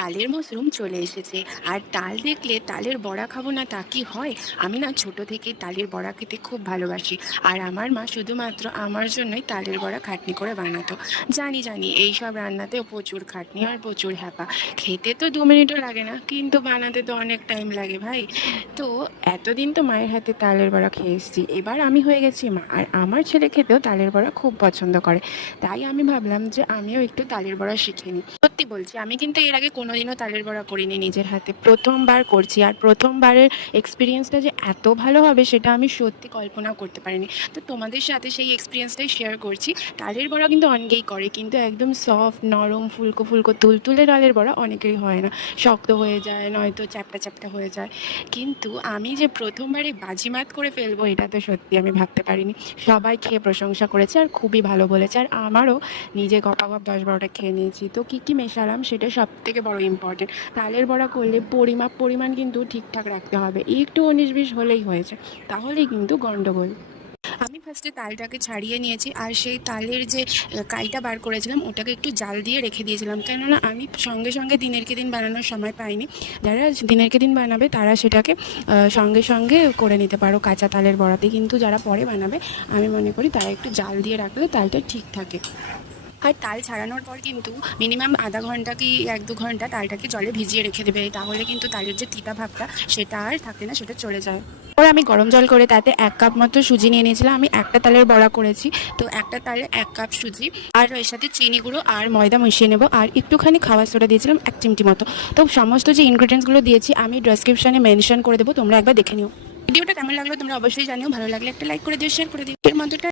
তালের মশরুম চলে এসেছে। আর তাল দেখলে তালের বড়া খাবো না তা কি হয়? আমি না ছোট থেকেই তালের বড়া খেতে খুব ভালোবাসি। আর আমার মা শুধুমাত্র আমার জন্যই তালের বড়া খাটনি করে বানাতো। জানি এইসব রান্নাতেও প্রচুর খাটনি আর প্রচুর হ্যাপা। খেতে তো 2 মিনিটও লাগে না, কিন্তু বানাতে তো অনেক টাইম লাগে ভাই। তো এতদিন তো মায়ের হাতে তালের বড়া খেয়ে এসেছি। এবার আমি হয়ে গেছি মা, আর আমার ছেলে খেতেও তালের বড়া খুব পছন্দ করে। তাই আমি ভাবলাম যে আমিও একটু তালের বড়া শিখে নিই। সত্যি বলছি, আমি কিন্তু এর আগে কোনোদিনও তালের বড়া করিনি নিজের হাতে, প্রথমবার করছি। আর প্রথমবারের এক্সপিরিয়েন্সটা যে এত ভালো হবে সেটা আমি সত্যি কল্পনাও করতে পারিনি। তো তোমাদের সাথে সেই এক্সপিরিয়েন্সটাই শেয়ার করছি। তালের বড়া কিন্তু অনেকেই করে, কিন্তু একদম সফট নরম ফুলকো ফুলকো তুলতুলে তালের বড়া অনেকেরই হয় না, শক্ত হয়ে যায়, নয়তো চ্যাপটা চ্যাপটা হয়ে যায়। কিন্তু আমি যে প্রথমবারে বাজিমাত করে ফেলবো এটা তো সত্যি আমি ভাবতে পারিনি। সবাই খেয়ে প্রশংসা করেছে আর খুবই ভালো বলেছে। আর আমারও নিজে গপাগপ 10-12টা খেয়ে নিয়েছি। তো কী কী মেশালাম সেটা সবথেকে বড় ইম্পর্টেন্ট। তালের বড়া করলে পরিমাণ কিন্তু ঠিকঠাক রাখতে হবে, একটু 19-20 হলেই হয়েছে, তাহলেই কিন্তু গন্ডগোল। আমি ফার্স্টে তালটাকে ছাড়িয়ে নিয়েছি, আর সেই তালের যে কাইটা বার করেছিলাম ওটাকে একটু জাল দিয়ে রেখে দিয়েছিলাম, কেননা আমি সঙ্গে সঙ্গে দিনেরকে দিন বানানোর সময় পাইনি। যারা দিনেরকে দিন বানাবে তারা সেটাকে সঙ্গে সঙ্গে করে নিতে পারো কাঁচা তালের বড়াতে, কিন্তু যারা পরে বানাবে আমি মনে করি তারা একটু জাল দিয়ে রাখলে তালটা ঠিক থাকে। আর তাল ছাড়ানোর পর কিন্তু মিনিমাম আধা ঘন্টা কি 1-2 ঘন্টা তালটাকে জলে ভিজিয়ে রেখে দেবে, তাহলে কিন্তু তালের যে তিতা ভাবটা সেটা আর থাকে না, সেটা চলে যায়। এরপর আমি গরম জল করে তাতে 1 কাপ মতো সুজি নিয়ে নিয়েছিলাম। আমি একটা তালের বড়া করেছি, তো একটা তালে 1 কাপ সুজি, আর এর সাথে চিনি গুঁড়ো আর ময়দা মিশিয়ে নেব, আর একটুখানি খাওয়ার সোডা দিয়েছিলাম 1 চিমটি মতো। তো সমস্ত যে ইনগ্রিডিয়েন্টসগুলো দিয়েছি আমি ডেসক্রিপশনে মেনশন করে দেবো, তোমরা একবার দেখে নিও। ভিডিওটা কেমন লাগলো তোমরা অবশ্যই জানিও, ভালো লাগলে একটা লাইক করে দিও, শেয়ার করে দিও। এর মধ্যে